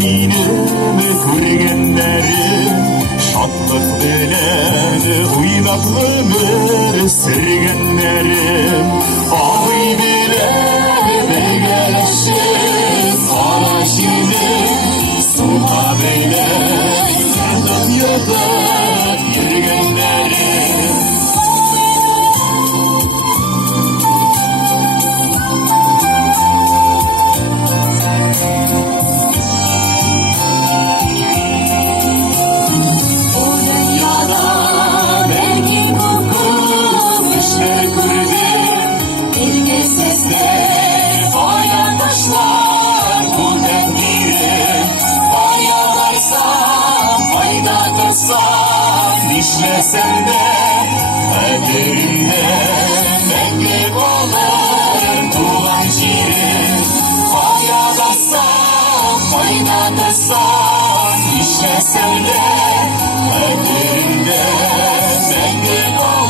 minimi көргендерім шаттық біледі ойнап өмір сүргендерім ой біледі бегелесіз қара жердің суға біледі ятып жүргендерім İşlesem de kaderimde bekle olur tuğan şirin Oynatasam, oynatasam İşlesem de kaderimde bekle olur